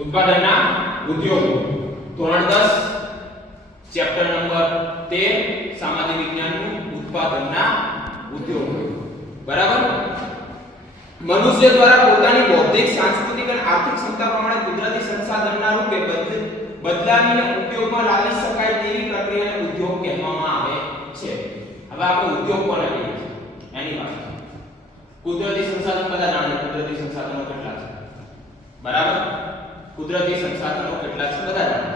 ઉત્પાદનના ઉદ્યોગો ધોરણ 10 ચેપ્ટર નંબર 13 સામાજિક વિજ્ઞાનનું ઉત્પાદનના ઉદ્યોગો બરાબર મનુષ્ય દ્વારા પોતાની બૌદ્ધિક સાંસ્કૃતિક અને આર્થિક ક્ષમતા પ્રમાણે કુદરતી સંસાધનના રૂપે બદલાવીને ઉપયોગમાં લાવી શકાય તેવી પ્રક્રિયાને ઉદ્યોગ કહેવામાં આવે છે હવે આપણે ઉદ્યોગ કોને કહીએ છીએ એની વાત કુદરતી સંસાધન બધા જાણે કુદરતી સંસાધનો કેટલા છે બરાબર કુદરતી સંસાધનો કેટલા છે બધા જાણે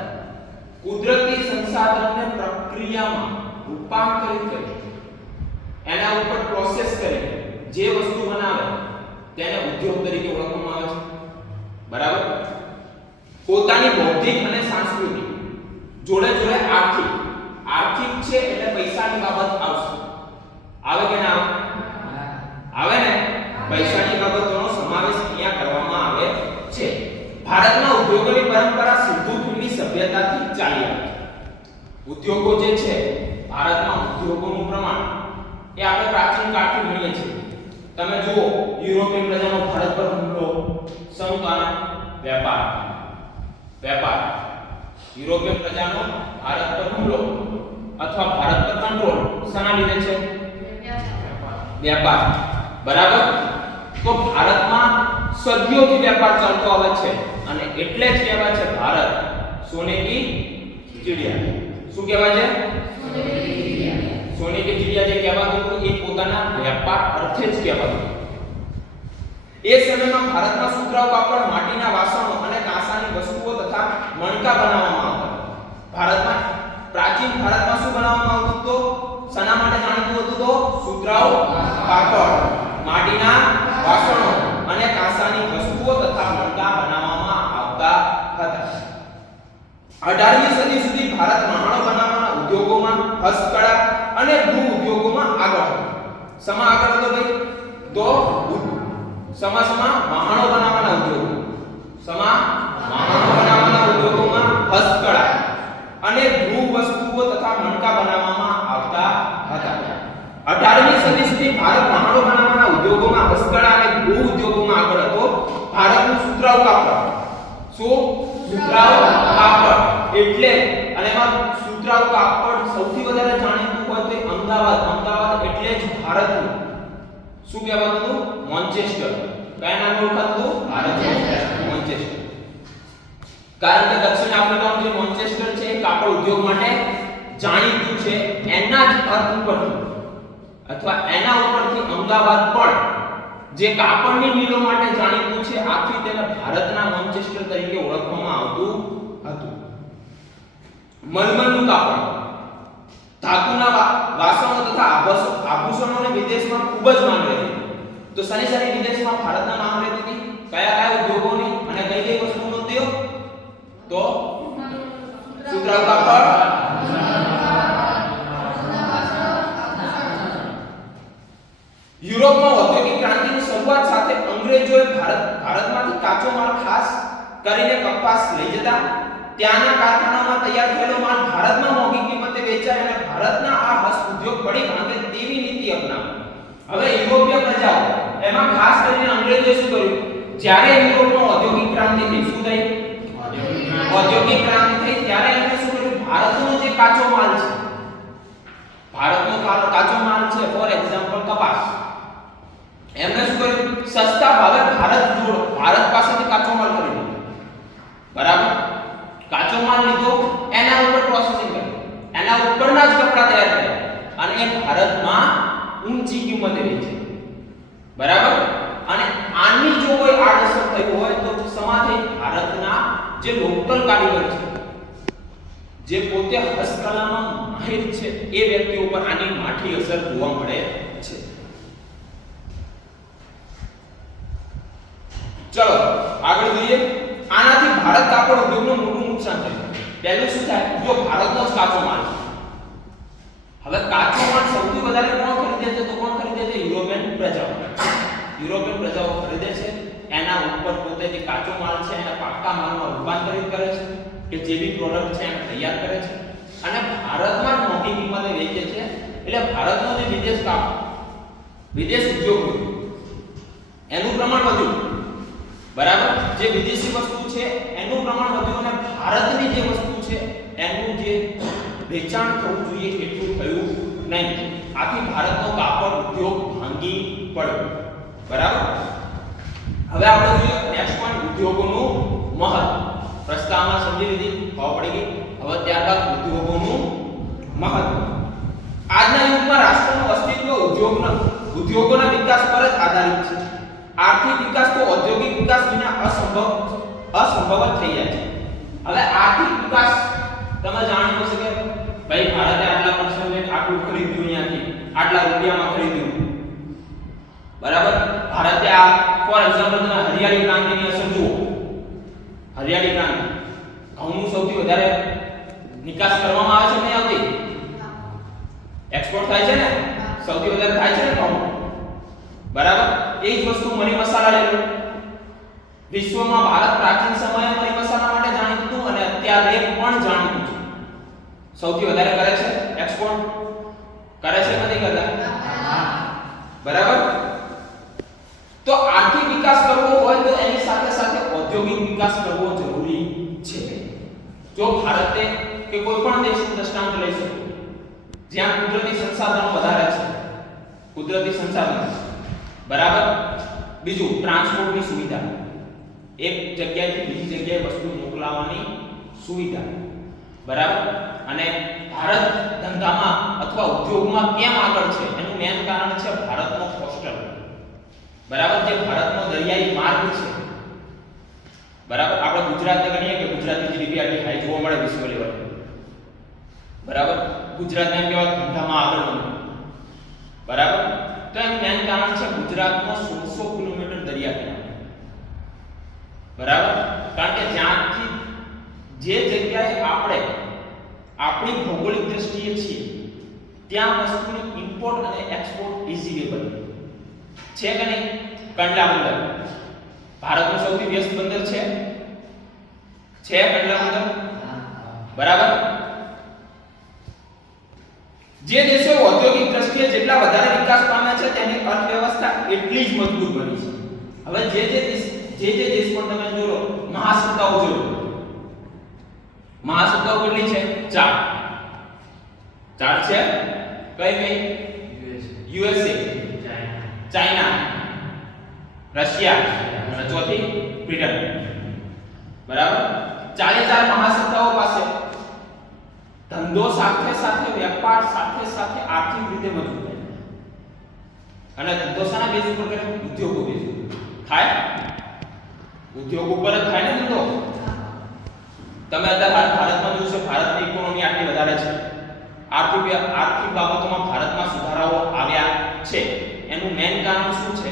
કુદરતી સંસાધનને પ્રક્રિયામાં રૂપાંતરિત કરી એના ઉપર પ્રોસેસ કરી જે વસ્તુ બનાવે તેને ઉદ્યોગ તરીકે ઓળખવામાં આવે છે બરાબર પોતાની બૌદ્ધિક અને સાંસ્કૃતિક જોડે જોડે આર્થિક છે એટલે પૈસાની બાબત આવશે આવે કે ના આવે ને પૈસાની બાબતોનો સમાવેશ અહીંયા કરવામાં આવે છે ભારતમાં ઉદ્યોગોની પરંપરા સિંધુ ખીણની સભ્યતાથી ચાલી આવી છે ઉદ્યોગો જે છે ભારતમાં ઉદ્યોગોનું પ્રમાણ એ આપણે પ્રાચીન કાળથી ગણીએ છીએ તમે જુઓ યુરોપિયન પ્રજાનો ભારત પર હુમલો શું કારણ વેપાર યુરોપિયન પ્રજાનો ભારત પર હુમલો અથવા ભારત પર કંટ્રોલ શાના લીધે છે વેપાર બરાબર તો ભારતમાં સદીઓથી વેપાર ચાલતો આવે છે અને એટલે જ કહેવાય છે ભારત સોને કી ચિડિયા શું કહેવાય છે સોને કી ચિડિયા જે કહેવાતું હતું એ પોતાના વેપાર અર્થે જ કહેવાતું એ સમયમાં ભારતમાં સુતરાઉ કાપડ માટીના વાસણો અને કાંસાની વસ્તુઓ તથા મણકા બનાવવામાં આવતા ભારતમાં પ્રાચીન ભારતમાં શું બનાવવામાં આવતું તો શના માટે જાણીતું હતું તો સુતરાઉ કાપડ માટીના વાસણો અને કાંસાની વસ્તુઓ તથા મણકા બનાવવામાં આવતા હતા 18મી સદી સુધી ભારત મહાણો બનાવવાના ઉદ્યોગોમાં હસ્તકળા અને ગૃહ ઉદ્યોગોમાં આગળ હતો સમા આગળ હતો ભાઈ તો સમા મહાણો બનાવવાના ઉદ્યોગો ઉદ્યોગોમાં હસ્તકળા અને ગૃહ વસ્તુઓ તથા મણકા બનાવવામાં આવતા હતા 18મી સદી સુધી ભારત મહાણો બનાવવાના ઉદ્યોગોમાં હસ્તકળા અને ગૃહ ઉદ્યોગોમાં આગળ હતો ભારતનું સુતરાઉ કાપડ એટલે અને એમાં સુતરાઉ કાપડ સૌથી વધારે જાણીતું હોય તો અમદાવાદ એટલે જ ભારતનું શું કહેવાતું હતું મોન્ચેસ્ટર કયા નામે ઓળખાતું હતું મોન્ચેસ્ટર કારણ કે દક્ષિણ આફ્રિકાનું જે મોન્ચેસ્ટર છે એ કાપડ ઉદ્યોગ માટે જાણીતું છે એના જ અર્થ ઉપરથી અથવા એના ઉપરથી અમદાવાદ પણ જે કાપડની મિલો માટે જાણીતું છે આથી તેને ભારતના મોન્ચેસ્ટર તરીકે ઓળખવામાં આવતું હતું મલમલનું કાપડ ધાતુના વાસણો તથા આભૂષણોને વિદેશમાં ખૂબ જ માંગ રહેતી તો શની વિદેશમાં ભારતના માંગ રહેતી હતી કયા ઉદ્યોગોની અને કઈ વસ્તુનો તેઓ તો સુતરાઉ કાપડ યુરોપમાં ઔદ્યોગિક ક્રાંતિની શરૂઆત સાથે અંગ્રેજોએ ભારતમાંથી કાચો માલ ખાસ કરીને કપાસ લઈ જતા ત્યાંના કારખાનામાં તૈયાર થયેલો માલ ભારતમાં મોંઘી કિંમતે વેચાય અને ભારતના આ હસ્ત ઉદ્યોગ પડી ભાંગે તેવી નીતિ અપનાવી હવે યુરોપીય પ્રજાઓ એમાં ખાસ કરીને અંગ્રેજોએ શું કર્યું જ્યારે યુરોપમાં ઔદ્યોગિક ક્રાંતિ થઈ શું થઈ ઔદ્યોગિક ક્રાંતિ થઈ ત્યારે એમણે શું કર્યું ભારતનો જે કાચો માલ છે ભારતનો કાચો માલ છે ફોર એક્ઝામ્પલ કપાસ એમણે શું કર્યું સસ્તા ભાવે ભારત પાસેથી કાચો માલ ખરીદ્યો બરાબર કાચો માલ લીધો એના ઉપર પ્રોસેસિંગ કર્યું એના ઉપરના જ કપડા તૈયાર કર્યા અને એ ભારતમાં ઊંચી કિંમતે વેચે બરાબર અને આની જો કોઈ આડઅસર થઈ હોય તો સમાજે ભારતના જે લોકલ કારીગર છે જે પોતે હસ્તકલામાં માહિર છે એ વ્યક્તિ ઉપર આની માઠી અસર જોવા મળે છે ચલો આગળ જોઈએ આનાથી ભારત કાપડ ઉદ્યોગનું મોટું નુકસાન થયું પહેલું શું થાય જો ભારતનો જ કાચો માલ હવે કાચો માલ સૌથી વધારે કોણ ખરીદે છે તો કોણ ખરીદે છે યુરોપિયન પ્રજાઓ ખરીદે છે એના ઉપર પોતે જે કાચો માલ છે એના પાકા માલમાં રૂપાંતરિત કરે છે કે જે બી પ્રોડક્ટ છે એને તૈયાર કરે છે અને ભારતમાં જ મોટી કિંમતે વેચે છે. એટલે ભારતનો જે વિદેશ ઉદ્યોગ એનું પ્રમાણ વધ્યું. બરાબર, જે વિદેશી વસ્તુ છે એનું પ્રમાણ વધ્યું અને ભારતની જે વસ્તુ છે એનું જે વેચાણ થવું જોઈએ એટલું થયું નહીં. આથી ભારતનો કાપડ ઉદ્યોગ ભાંગી પડ્યો. બરાબર, હવે આપણે જોઈએ નેક્સ્ટ પોઈન્ટ, ઉદ્યોગોનું મહત્વ. પ્રસ્તાવના સમજી લીધી, ખબર પડી ગઈ. હવે ત્યારબાદ ઉદ્યોગોનું મહત્વ. આજના યુગમાં રાષ્ટ્રનું અસ્તિત્વ ઉદ્યોગોના વિકાસ પર જ આધારિત છે. આર્થિક વિકાસ તો ઔદ્યોગિક વિકાસ વિના અસંભવ જ થઈ જાય છે. હવે આર્થિક વિકાસ તમે જાણો છો કે ભાઈ ભારતે આટલા પર્સન્ટેજ આટલું ખરીદ્યું, અહીંયાથી આટલા રૂપિયામાં ખરીદ્યું. બરાબર, ભારતે આ ફોર એક્ઝામ્પલ તમે હરિયાળી ક્રાંતિની અસર જુઓ. હરિયાળી ક્રાંતિ, ઘઉંનું સૌથી વધારે નિકાસ કરવામાં આવે છે નહીં આવતી? એક્સપોર્ટ થાય છે ને, સૌથી વધારે થાય છે ને ઘઉં. બરાબર, એ જ વસ્તુ મરી મસાલા લઈ લો. વિશ્વમાં ભારત પ્રાચીન સમયે મરી મસાલા માટે જાણીતું હતું અને અત્યારે પણ જાણીતું છે. સૌથી વધારે કરે છે એક્સપોર્ટ, કરે છે કે નથી કરતા? બરાબર, તો આર્થિક વિકાસ કરવો હોય તો એની સાથે સાથે ઔદ્યોગિક વિકાસ કરવો જરૂરી છે. જો ભારતે કે કોઈ પણ દેશનું દ્રષ્ટાંત લઈ શકો જ્યાં કુદરતી સંસાધનો વધારે છે, કુદરતી સંસાધનો. બરાબર, બીજું ટ્રાન્સપોર્ટની સુવિધા, એક જગ્યાએથી બીજી જગ્યાએ વસ્તુ મોકલાવવાની સુવિધા. બરાબર, અને ભારત ધંધામાં અથવા ઉદ્યોગમાં કેમ આગળ છે એનું મેન કારણ છે ભારતનો કોસ્ટલ. બરાબર, જે ભારતનો દરિયાઈ માર્ગ છે. બરાબર, આપણે ગુજરાતને ગણીએ કે ગુજરાતની જીડીપી આટલી હાઈ જોવા મળે વિશ્વ લેવલે. બરાબર, ગુજરાતને એમ કહેવાય ધંધામાં આગળ બન્યું. બરાબર, તો એનું મેન કારણ છે ગુજરાતનો 1600 કિલોમીટર દરિયા કિનારો. બરાબર, કારણ કે જ્યાંથી જે જગ્યાએ આપણે આપણી ભૌગોલિક દ્રષ્ટિએ છીએ ત્યાં વસ્તુની ઇમ્પોર્ટ અને એક્સપોર્ટ ઇઝીલી છે કે નહીં? કંડલા બંદર ભારતનું સૌથી વ્યસ્ત બંદર છે કંડલા બંદર. બરાબર, જે દેશો ઔદ્યોગિક દ્રષ્ટિએ જેટલા વધારે વિકાસ પામ્યા છે તેની અર્થવ્યવસ્થા એટલી જ મજબૂત બની છે. હવે જે દેશ પણ તમે જોવો મહાસત્તાઓ જોવો, મહાસત્તાઓ કેટલી છે? 4 છે. કઈ? યુએસએ, ચાઇના, રશિયા અને ચોથી બ્રિટન. બરાબર, 4 મહાસત્તાઓ પાસે ધંધો સાથે સાથે વેપાર સાથે સાથે આર્થિક રીતે મજબૂત છે. અને ધંધો શાના બેઝ ઉપર કરે? ઉદ્યોગો બેઝ ઉપર થાય. ઉદ્યોગ ઉપર જ થાય ને ધંધો. તમે અત્યારે ભારતમાં જોશો, ભારતની ઇકોનોમી આટલી વધારે છે, આર્થિક બાબતોમાં ભારતમાં સુધારાઓ આવ્યા છે. એનું મેઇન કારણ શું છે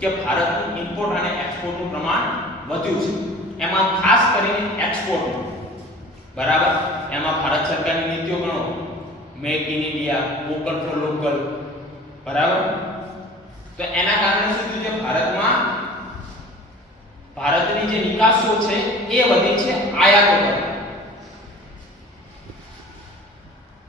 કે ભારતનું ઇમ્પોર્ટ અને એક્સપોર્ટનું પ્રમાણ વધ્યું છે. એમાં ખાસ કરીને એક્સપોર્ટ. બરાબર, એમાં ભારત સરકારની નીતિઓ ગણો, make in India, vocal for local. બરાબર, તો એના કારણે શું થયું છે? ભારતની જે નિકાસો છે એ વધી છે આયાતો કરતા.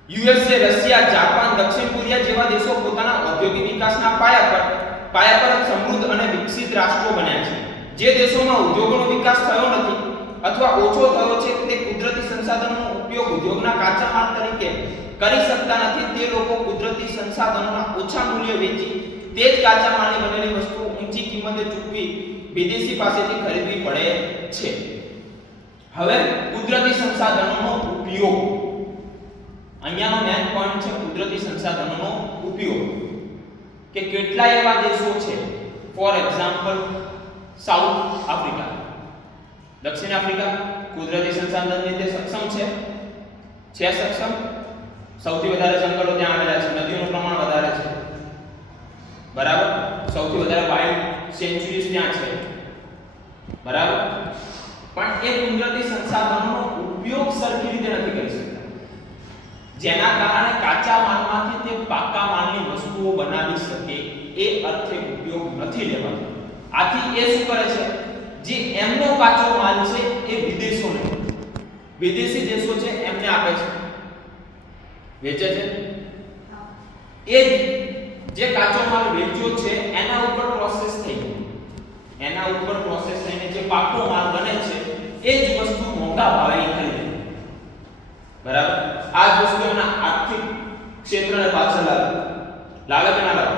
યુએસએ, રશિયા, જાપાન, દક્ષિણ કોરિયા જેવા દેશો પોતાના ઔદ્યોગિક વિકાસના પાયા પર સમૃદ્ધ અને વિકસિત રાષ્ટ્રો બન્યા છે. જે દેશોમાં ઉદ્યોગોનો વિકાસ થયો નથી અથવા ઓછો થયો છે તે કુદરતી સંસાધનોનો ઉપયોગ ઉદ્યોગના કાચા માલ તરીકે કરી શકતા નથી. તે લોકો કુદરતી સંસાધનોના ઓછા મૂલ્યે વેચી તે જ કાચા માલની બનેલી વસ્તુઓ ઊંચી કિંમતે ચૂકવી વિદેશી પાસેથી ખરીદવી પડે છે. હવે કુદરતી સંસાધનોનો ઉપયોગ, અહીંયાનો મેઇન પોઈન્ટ છે કુદરતી સંસાધનોનો ઉપયોગ. કે કેટલા એવા દેશો છે, ફોર એક્ઝામ્પલ સાઉથ આફ્રિકા, દક્ષિણ આફ્રિકા કુદરતી સંસાધન રીતે સક્ષમ છે સક્ષમ. સૌથી વધારે જંગલો ત્યાં આવેલા છે, નદીઓનું પ્રમાણ વધારે છે. બરાબર, સૌથી વધારે વાઇલ્ડ સેન્ચ્યુરીઝ ત્યાં છે. બરાબર, પણ એ કુદરતી સંસાધનોનો ઉપયોગ સરખી રીતે નથી કરી શકતા, જેના કારણે કાચા માલમાંથી તે પાકા માલની વસ્તુઓ બનાવી શકે એ અર્થે ઉપયોગ નથી લેવાતો. આથી એ શું કરે છે? જે એમનો કાચો માલ છે એ વિદેશી દેશો છે એમને આપે છે. વેચે છે? એ જે કાચો માલ વેચ્યો છે એના ઉપર પ્રોસેસ થઈ, એના ઉપર પ્રોસેસ થઈને જે પાકો માલ બને છે એ જ વસ્તુ મોંઘા ભાવે ખરીદે. બરાબર? આ જ વસ્તુના આર્થિક ક્ષેત્રને પાછળ લાવે કે ના લાવે?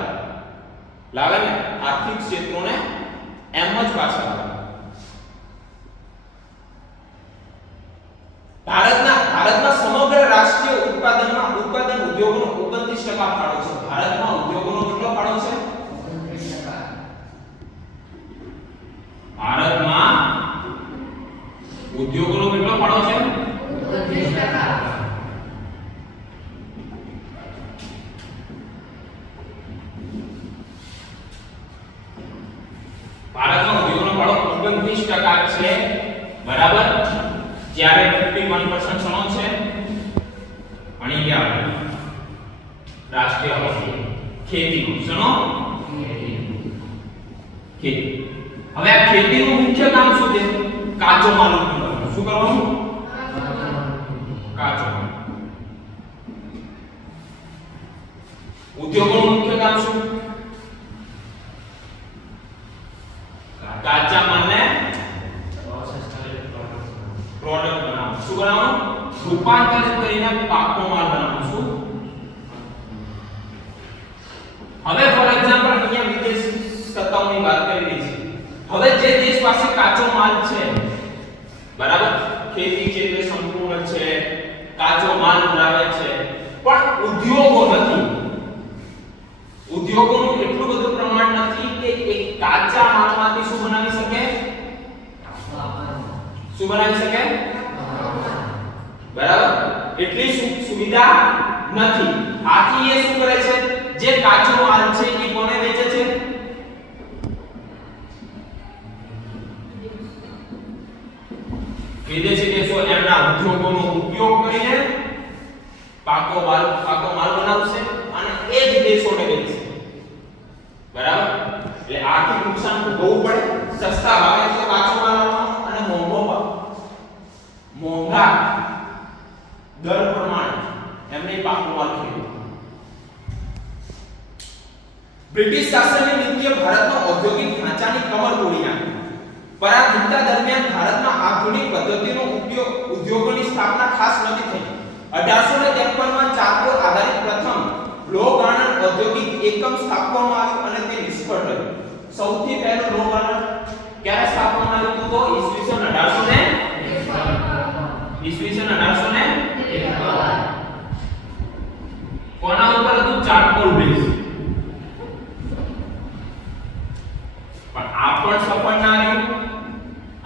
લાવે ને. આર્થિક ક્ષેત્રોને એમ જ પાછળ લાવે. ભારતના સમગ્ર રાષ્ટ્રીય ઉત્પાદન ઉદ્યોગોનો 29% ફાળો છે. ભારતમાં ઉદ્યોગોનો કેટલો ફાળો છે? 29%. ભારતમાં ઉદ્યોગોનો કેટલો ફાળો છે? 29%. ભારતમાં ઉદ્યોગોનો ફાળો 29% છે. બરાબર? જ્યારે 51% સણો છે. ભણી ગયા રાષ્ટ્રીય આવક ખેતી સણો ખેતી. હવે આ ખેતીનું મુખ્ય કામ શું છે? કાચો માલ ઉત્પન્ન કરવાનો. શું કરવાનું? કાચો માલ. ઉદ્યોગોનું મુખ્ય કામ શું? કાચા માલને પ્રોડક્ટ બનાવવાનું. શું બનાવવાનું? રૂપાંતરિત કરીને પાકો માલ બનાવવાનું. શું? હવે ફોર એક્ઝામ્પલ અહીંયા વિદેશી સત્તાઓની વાત કરી રહી છે. હવે જે દેશ પાસે કાચો માલ છે, બરાબર, ખેતી ક્ષેત્રે સંપૂર્ણ છે, કાચો માલ ધરાવે છે, પણ ઉદ્યોગો નથી, ઉદ્યોગોનું એટલું બધું પ્રમાણ નથી કે એક કાચા માલમાંથી શું બનાવી શકે? શું બનાવી શકે? બરાબર? એટલી સુવિધા નથી. આથી એ શું કરે છે? જે કાચો માલ છે એ કોને વેચે છે? વિદેશી દેશો એમના ઉદ્યોગોનો ઉપયોગ કરીને પાકો માલ બનાવશે અને એ જ દેશોને વેચશે. બરાબર? એટલે આર્થિક નુકસાન ભોગવવું પડે. સસ્તા ભાવે તો કાચો માલ આપવાનો અને મોંઘા દર પ્રમાણે એમને પાકો માલ ખરીદવો. બ્રિટિશ શાસનની નીતિએ ભારતના ઔદ્યોગિક ઢાંચાની કમર તોડી નાખી. પરાધીનતા દરમિયાન ભારતમાં આધુનિક પદ્ધતિનો ઉપયોગ ઉદ્યોગોની સ્થાપના ખાસ નથી થઈ. 1853 માં ચારકોલ આધારિત પ્રથમ લો ગાર્ડન ઔદ્યોગિક એકમ સ્થાપવામાં આવ્યું અને તે નિષ્ફળ રહ્યું. સૌથી પહેલું લો ગાર્ડન ક્યારે સ્થાપવામાં આવ્યું હતું? તો ઈસવીસન 1851. કોના ઉપર હતું? Charcoal base. પણ આ પણ સફળ ના રહ્યું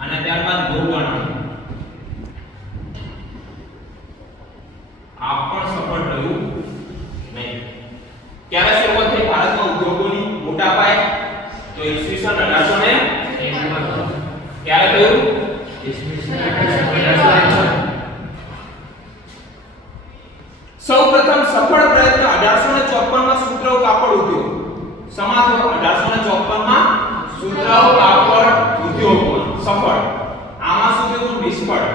અને ત્યારબાદ લો ગાર્ડન આ પણ સફળ રહ્યું નહીં. ક્યારે શરૂઆત થઈ ભારતમાં ઉદ્યોગોની મોટા પાયે? તો ઈસવીસન 1851. ક્યારે થયું? ઈસવીસન 1851. સૌપ્રથમ સફળ પ્રયત્ન 1854 માં સુતરાઉ કાપડ ઉદ્યોગ. સમા થયો 1854 માં સુતરાઉ કાપડ ઉદ્યોગ સફળ. આમાં શું થયું? નિષ્ફળ.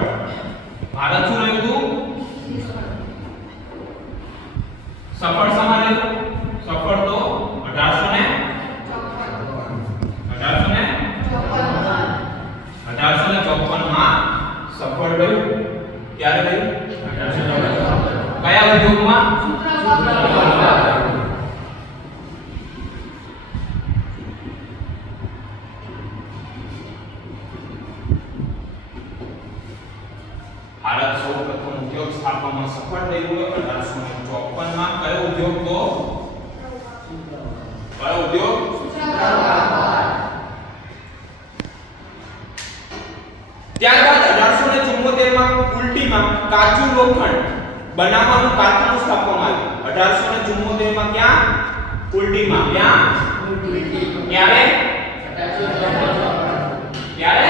ભારત શું રહ્યું હતું? સફળ સમા રહ્યું. સફળ તો 1854 માં સફળ રહ્યું. ક્યારે રહ્યું? 1854. કયા ઉદ્યોગમાં? ભારત સૌપ્રથમ ઉદ્યોગ સ્થાપવામાં સફળ રહ્યું હોય 1854 માં. કયો ઉદ્યોગ? તો કયો ઉદ્યોગ? ત્યારબાદ 1874 માં કુલ્ટીમાં કાચું લોખંડ બનાવવાનું કારખાનું સ્થાપવામાં આવ્યું. 1874 માં ક્યાં? કુલ્ટીમાં. ક્યાં? ક્યારે? 1874 ક્યાં?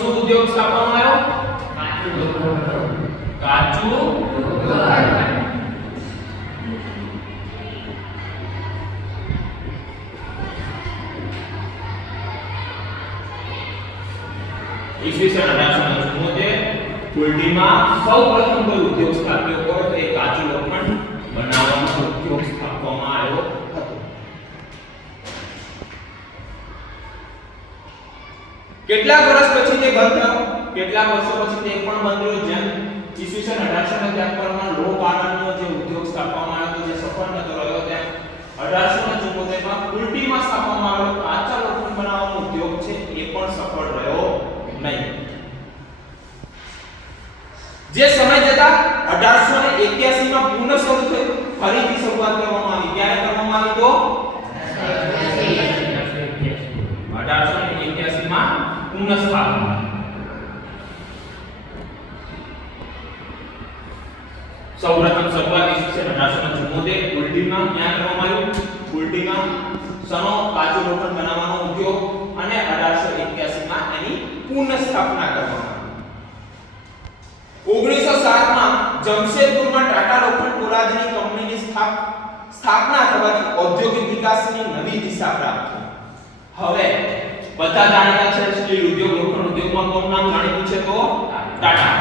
શું ઉદ્યોગ સ્થાપવામાં આવ્યો? કાચું ઈસવીસન 1874 કુલડીમાં સૌપ્રથમ કોઈ ઉદ્યોગ સ્થાપ્યો હોય તો એ કાચું લોખંડ બનાવવાનો ઉદ્યોગ સ્થાપવામાં આવ્યો હતો. કેટલાક વર્ષ પછી તે બંધ થયો, કેટલાક વર્ષો પછી તે પણ બંધ થયો. જેમ ઈસવીસન 1873 માં લોહ આયનનો જે ઉદ્યોગ સ્થાપવામાં આવ્યો હતો જે સફળ નતો રહ્યો, તેમ 1874 માં કુલડીમાં સ્થાપવામાં આવેલો કાચા લોખંડ બનાવવાનો ઉદ્યોગ છે એ પણ સફળ રહ્યો નહીં. જે સમય જતા 1881 માં પુનઃ શરૂ થયું, ફરીથી શરૂઆત કરવામાં આવી. ક્યારે કરવામાં આવી? તો 1881 માં પુનઃ સ્થાપના. સૌપ્રથમ શરૂઆત ઈસવીસન 1874 કુલડીમાં ક્યાં કરવામાં આવ્યું? કુલડીમાં સનો કાચું લોખંડ બનાવવાનો ઉદ્યોગ અને 1881 માં એની પુનઃ સ્થાપના કરવામાં આવી. 1907 માં જમશેદપુરમાં ટાટા લોખંડ પોલાદની કંપનીની સ્થાપના થવાથી ઔદ્યોગિક વિકાસની નવી દિશા પ્રાપ્ત થઈ. હવે બધા જાણીતા છે સ્ટીલ ઉદ્યોગ, લોખંડ ઉદ્યોગમાં કોનું નામ જાણીતું છે? તો ટાટા.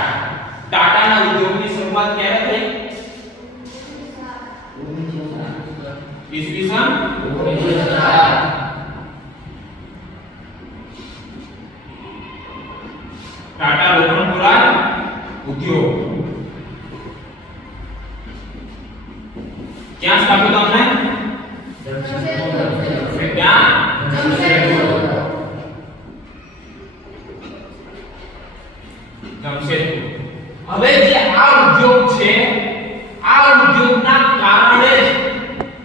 ટાટાના ઉદ્યોગની શરૂઆત ક્યારે થઈ? ઈસવીસન 1907. ટાટા લોખંડ પોલાદ ઉદ્યોગ ક્યાં સ્થાપિત અમને? ક્યાં? જમશેદપુર. હવે જે આ ઉદ્યોગ છે, આ ઉદ્યોગના કારણે જ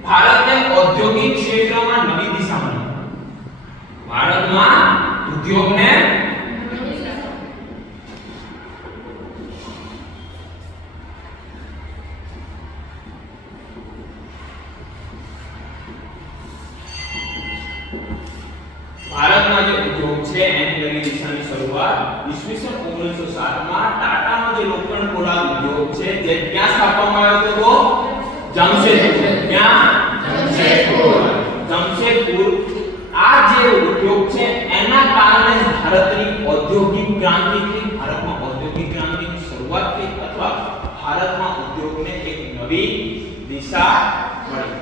ભારતને ઔદ્યોગિક ક્ષેત્રમાં નવી દિશા મળી. ભારતમાં ઉદ્યોગને ભારતમાં જે ઉદ્યોગ છે એની નવી દિશાની શરૂઆત ઈસવીસન 1907 માં ટાટાનો જે લોખંડ પોલાદ ઉદ્યોગ છે જે ક્યાં સ્થાપવામાં આવ્યો હતો? જમશેદપુર. ક્યાં? જમશેદપુર. જમશેદપુર. આ જે ઉદ્યોગ છે એના કારણે ભારતની ઔદ્યોગિક ક્રાંતિ થઈ. ભારતમાં ઔદ્યોગિક ક્રાંતિની શરૂઆત થઈ અથવા ભારતમાં ઉદ્યોગને એક નવી દિશા મળી.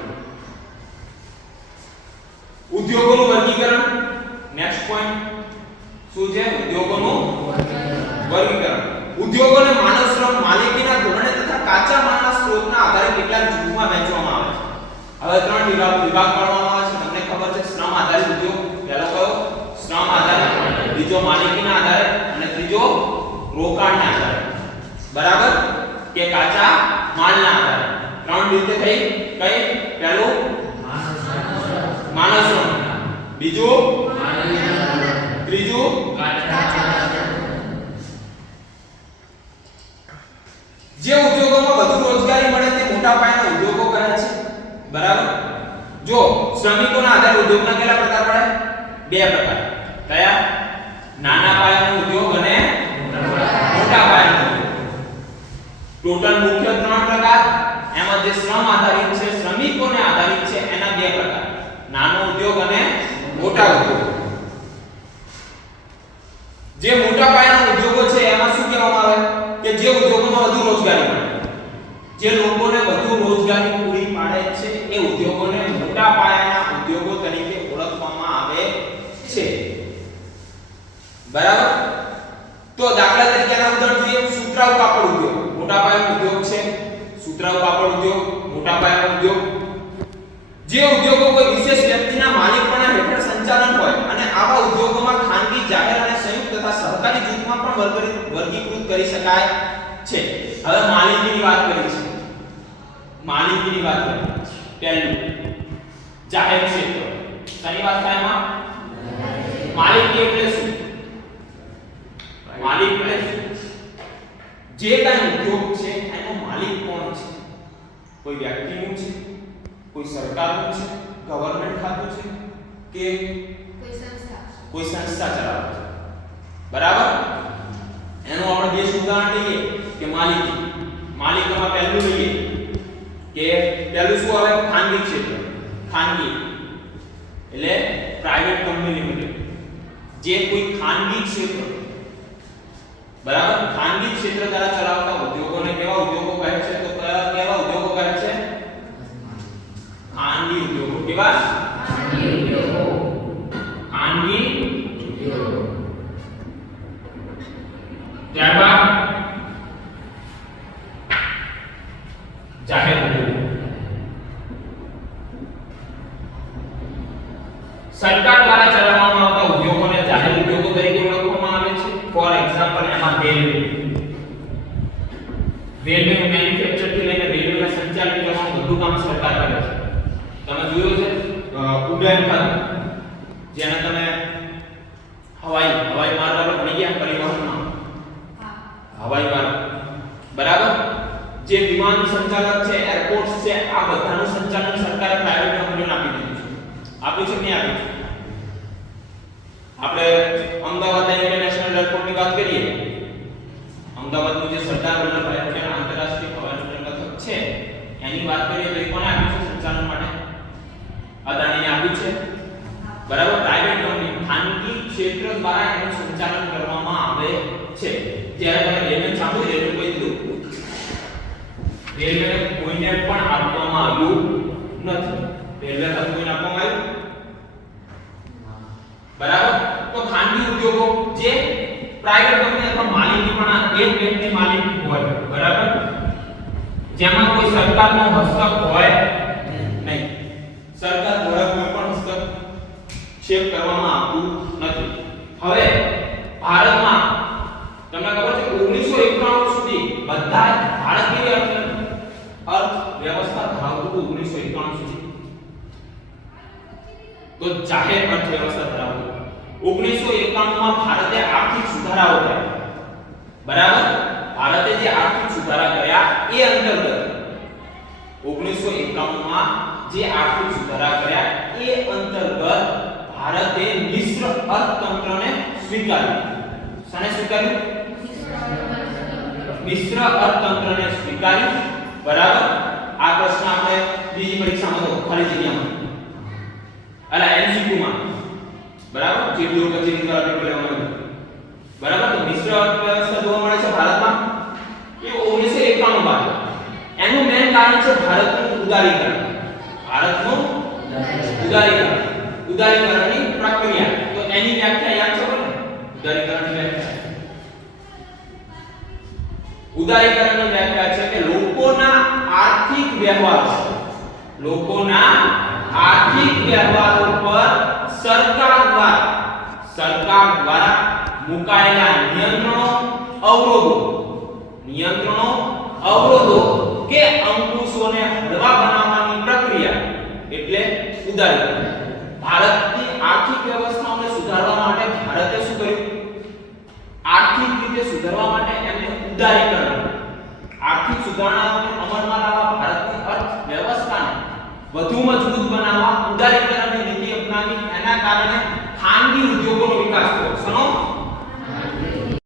ઉદ્યોગોનું વર્ગીકરણ. નેક્સ્ટ પોઈન્ટ શું છે? ઉદ્યોગોનું વર્ગીકરણ. ઉદ્યોગોને માનવ શ્રમ, માલિકીના ધોરણે તથા કાચા માલના સ્ત્રોતના આધારે કેટલાક જૂથમાં વહેંચવામાં આવે છે. હવે ત્રણ વિભાગ પાડવામાં આવે છે. તમને ખબર છે શ્રમ આધારિત ઉદ્યોગ. પહેલો કયો? શ્રમ આધારિત. બીજો માલિકીના આધારે અને ત્રીજો રોકાણના આધારે. બરાબર? કે કાચા માલના આધારે. ત્રણ રીતે થઈ. કઈ? પહેલું માનવ શ્રમ, બીજું ત્રીજું જે ઉદ્યોગોમાં વધુ રોજગારી મળે તે મોટા પાયાના ઉદ્યોગો કહે છે. બરાબર? જો શ્રમિકોના આધારે ઉદ્યોગના કેટલા પ્રકાર પડે? બે પ્રકાર. કયા? નાના પાયાનો ઉદ્યોગ અને મોટા પાયાનો ઉદ્યોગ. ટોટલ મુખ્ય ત્રણ પ્રકાર. એમાં જે શ્રમ આધારિત છે, શ્રમિકોને આધારિત છે એના બે પ્રકાર. નાનો ઉદ્યોગ અને મોટા ઉદ્યોગ. જે મોટા પાયાના ઉદ્યોગો છે એમાં શું કહેવામાં આવે? કે જે ઉદ્યોગોમાં વધુ રોજગારી મળે, જે લોકોને વધુ રોજગારી પૂરી પાડે છે એ ઉદ્યોગોને મોટા પાયાના ઉદ્યોગો તરીકે ઓળખવામાં આવે છે. બરાબર? તો દાખલા તરીકે આના ઉદાહરણ જોઈએ. સુતરાઉ કાપડ ઉદ્યોગ મોટા પાયાનો ઉદ્યોગ છે. સુતરાઉ કાપડ ઉદ્યોગ મોટા પાયાનો ઉદ્યોગ. જે ઉદ્યોગો કોઈ વિશેષ વ્યક્તિના માલિકપણા હેઠળ સંચાલન હોય અને આવા ઉદ્યોગોમાં ખાનગી, જાહેર અને સંયુક્ત તથા સહકારી જૂથમાં પણ વર્ગીકૃત કરી શકાય છે. હવે માલિકીની વાત કરી છે. માલિકીની વાત કરી. પહેલું જાહેર ક્ષેત્ર. શેની વાત થાય એમાં? માલિકી એટલે શું? માલિક એટલે જે કાંઈ ઉદ્યોગ છે એનો માલિક કોણ છે? કોઈ વ્યક્તિનું છે, કોઈ સરકારનું છે, ગવર્નમેન્ટ ખાતું છે કે કોઈ સંસ્થા ચલાવે છે. બરાબર? એનું આપણે બે ઉદાહરણ લઈએ કે માલિકી. માલિકોમાં પહેલું લઈએ કે પહેલું શું આવે? ખાનગી ક્ષેત્ર. ખાનગી એટલે પ્રાઇવેટ કંપની લિમિટેડ. જે કોઈ ખાનગી ક્ષેત્ર, બરાબર, ખાનગી ક્ષેત્ર દ્વારા ચલાવતા ઉદ્યોગોને કેવા ઉદ્યોગો કહે છે? તો કેવા ઉદ્યોગો કહે છે? ખાનગી ઉદ્યોગો. કેવા? ખાનગી ઉદ્યોગો. ખાનગી ઉદ્યોગો. ત્યારબાદ જાહેર ઉદ્યોગો. સરકાર દ્વારા ચલાવવામાં આવતા ઉદ્યોગોને જાહેર ઉદ્યોગો તરીકે ઓળખવામાં આવે છે. ફોર એક્ઝામ્પલ એમાં રેલવે. રેલવે મેન્યુફેક્ચર થી લઈને રેલવેના સંચાલન કરવાનું બધું કામ સરકાર કરે છે. તમે જોયું છે ઉડ્ડયન ખાતું, જેને તમે હવાઈ માર્ગ આપણે ભણી ગયા પરિવહનમાં, હવાઈ માર્ગ, બરાબર, જે વિમાન સંચાલક છે, એરપોર્ટ્સ છે, આ બધાનું સંચાલન સરકારે પ્રાઇવેટ કંપનીઓને આપી દીધું છે. આપ્યું છે કે નહીં આપ્યું? આપણે અમદાવાદ ઇન્ટરનેશનલ એરપોર્ટની વાત કરીએ, અમદાવાદનું જે સરદાર વલ્લભભાઈ પટેલ આંતરરાષ્ટ્રીય હવાઈ મથક છે એની વાત કરીએ તો એ કોને આપ્યું છે સંચાલન માટે? અદાણીને આપ્યું છે, બરાબર. પ્રાઇવેટ કંપની, ખાનગી ક્ષેત્ર દ્વારા એનું સંચાલન કરવામાં આવે છે. જ્યારે તમે રેલવે સાંભળ્યું, રેલવે કોઈ દીધું, રેલવે કોઈને પણ આપવામાં આવ્યું નથી. રેલવે ખાતું કોઈને આપવામાં આવ્યું? બરાબર. તો ખાનગી ઉદ્યોગો જે પ્રાઇવેટ કંપની અથવા માલિકી પણ એક વ્યક્તિ માલિક હોય, બરાબર, જેમાં કોઈ સરકારનો હસ્તક્ષેપ હોય નહીં. સરકાર દ્વારા કોઈ પણ હસ્તક્ષેપ કરવામાં આવતું નથી. હવે ભારતમાં તમને ખબર છે 1991 સુધી બધા ભારત કેવી અર્થવ્યવસ્થા ધરાવતું 1991 સુધી, તો જાહેર અર્થવ્યવસ્થા ધરાવતું. 1991 માં ભારતે આર્થિક સુધારાઓ કર્યા, બરાબર. ભારતે જે આર્થિક સુધારા કર્યા એ અંતર્ગત 1991 માં જે આર્થિક સુધારા કર્યા એ અંતર્ગત ભારતે મિશ્ર અર્થતંત્રને સ્વીકાર્યું. શાને સ્વીકાર્યું? મિશ્ર અર્થતંત્રને સ્વીકાર્યું, બરાબર. આ પ્રશ્ન આપણે બીજી પરીક્ષામાં તો ખાલી જગ્યામાં અલા એમસીક્યુ માં, બરાબર, જેટલું કચેરી દ્વારા પેપર લેવાનું, બરાબર. તો મિશ્ર અર્થવ્યવસ્થા જોવા મળે છે ભારતમાં એ 1991 બાદ. એનું મેઈન કારણ છે ભારતનું ઉદારીકરણ. ભારતનું ઉદારીકરણની પ્રક્રિયા. તો એની વ્યાખ્યા યાદ છે ને? ઉદારીકરણની વ્યાખ્યા, ઉદારીકરણની વ્યાખ્યા છે કે લોકોના આર્થિક વ્યવહારો પર સરકાર દ્વારા મુકાયેલા નિયંત્રણો, અવરોધો કે અંકુશોને હળવા બનાવવાની પ્રક્રિયા એટલે ઉદારીકરણ. ભારતની આર્થિક વ્યવસ્થાઓને સુધારવા માટે ભારતે શું કર્યું? આર્થિક રીતે સુધારવા માટે એમને ઉદારીકરણ, આર્થિક સુધારણાઓને અમલમાં લાવવા, ભારતની અર્થવ્યવસ્થાને વધુ મજબૂત બનાવવા ઉદારીકરણની નીતિ અપનાવી. એના કારણે ખાનગી ઉદ્યોગોનો વિકાસ થયો. શેનો?